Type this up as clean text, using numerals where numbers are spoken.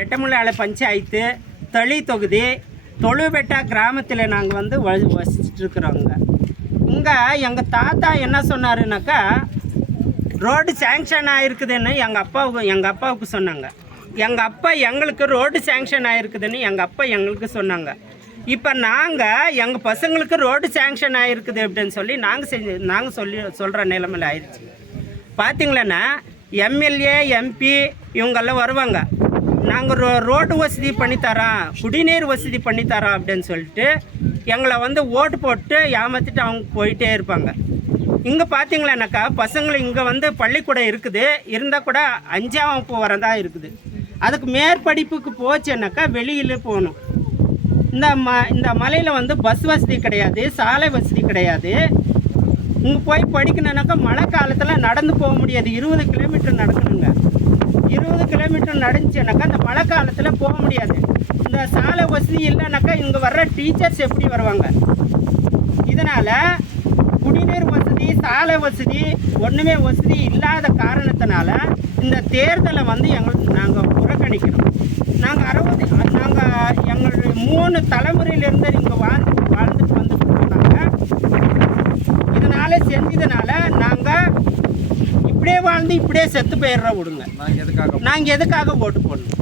வெட்டமுள்ளால பஞ்சாயத்து தளி தொகுதி தொழுபெட்டா கிராமத்தில் நாங்கள் வந்து வசிச்சுட்டு இருக்கிறோங்க. இங்கே எங்கள் தாத்தா என்ன சொன்னாருனாக்கா, ரோடு சேங்ஷன் ஆகிருக்குதுன்னு எங்கள் அப்பாவுக்கு சொன்னாங்க. எங்கள் அப்பா எங்களுக்கு ரோடு சேங்ஷன் ஆகிருக்குதுன்னு எங்கள் அப்பா எங்களுக்கு சொன்னாங்க. இப்போ நாங்கள் எங்கள் பசங்களுக்கு ரோடு சேங்ஷன் ஆகிருக்குது அப்படின்னு சொல்லி நாங்கள் சொல்கிற நிலைமையில் ஆயிடுச்சு. பார்த்திங்களேன்னா எம்எல்ஏ எம்பி இவங்கெல்லாம் வருவாங்க, நாங்கள் ரோடு வசதி பண்ணித்தரோம், குடிநீர் வசதி பண்ணித்தரோம் அப்படின்னு சொல்லிட்டு எங்களை வந்து ஓட்டு போட்டு ஏமாற்றிட்டு அவங்க போயிட்டே இருப்பாங்க. இங்கே பார்த்தீங்களானாக்கா பசங்களை இங்கே வந்து பள்ளிக்கூடம் இருக்குது, இருந்தால் கூட 5ஆம் வகுப்பு வரதான் இருக்குது. அதுக்கு மேற்படிப்புக்கு போச்சுன்னாக்கா வெளியில் போகணும். இந்த மலையில் வந்து பஸ் வசதி கிடையாது, சாலை வசதி கிடையாது. இங்கே போய் படிக்கணுன்னாக்கா மழை காலத்தில் நடந்து போக முடியாது, 20 கிலோமீட்டர் நடக்கணுங்க. 20 கிலோமீட்டர் நடந்துச்சுனாக்கா இந்த மழை காலத்தில் போக முடியாது. இந்த சாலை வசதி இல்லைனாக்கா இங்கே வர்ற டீச்சர்ஸ் எப்படி வருவாங்க? இதனால் குடிநீர் வசதி சாலை வசதி ஒன்றுமே வசதி இல்லாத காரணத்தினால இந்த தேர்தலை வந்து நாங்கள் புறக்கணிக்கிறோம். நாங்கள் எங்களுடைய 3 தலைமுறையிலேருந்து இங்கே வாழ்ந்துட்டு வந்துட்டுருக்கோம். இதனால் செஞ்சதுனால நாங்கள் இப்படியே வாழ்ந்து இப்படியே செத்து போயிடுறோம். விடுங்க, நாங்கள் எதுக்காக ஓட்டு போடணும்?